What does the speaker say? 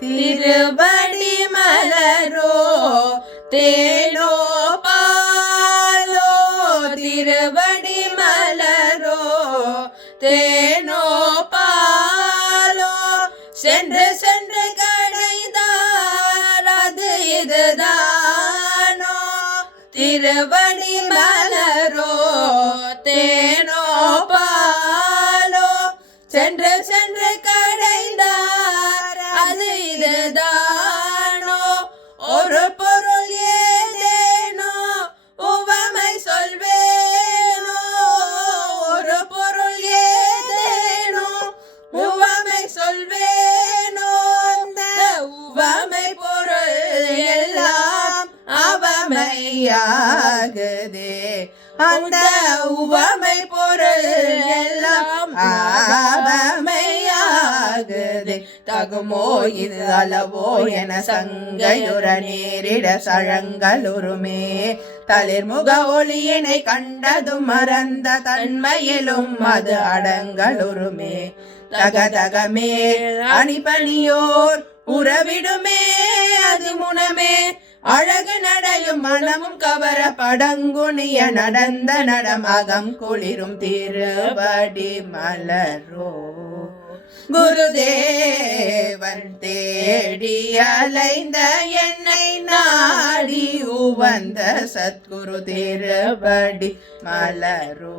திருவடி மலரோ தேனோ பாலோ திருவடி மலரோ தேனோ பாலோ சென்று சென்று கடைந்தார் அது இதுதானோ திருவடி மலரோ தேனோ பாலோ சென்று சென்று கடைந்தார் அது இதுதானோ ஒரு பொருள் ஏதேனோ உவமை சொல்வேனோ ஒரு பொருள் ஏதேனோ உவமை சொல்வேனோ அந்த உவமை பொருள் எல்லாம் அவமையாகுதே அந்த உவமை பொருள் எல்லாம் அவமையாகுதே தகுமோ இது அளவோ என சங்கையுற நேரிட சழங்களுருமே தளிர்முக ஒளியினை கண்டதும் மறந்த தன்மையிலும் அது அடங்களுருமே தகதகமே அணிபணியோர் உறவிடுமே அது முனமே அழகு நடையும் மனமும் கவர படங்குனிய நடந்த நடம் அகம் குளிரும் திருவடி மலரோ குருதேவன் தேடி அலைந்த என்னை நாடி உவந்த சத்குரு திருவடி மலரோ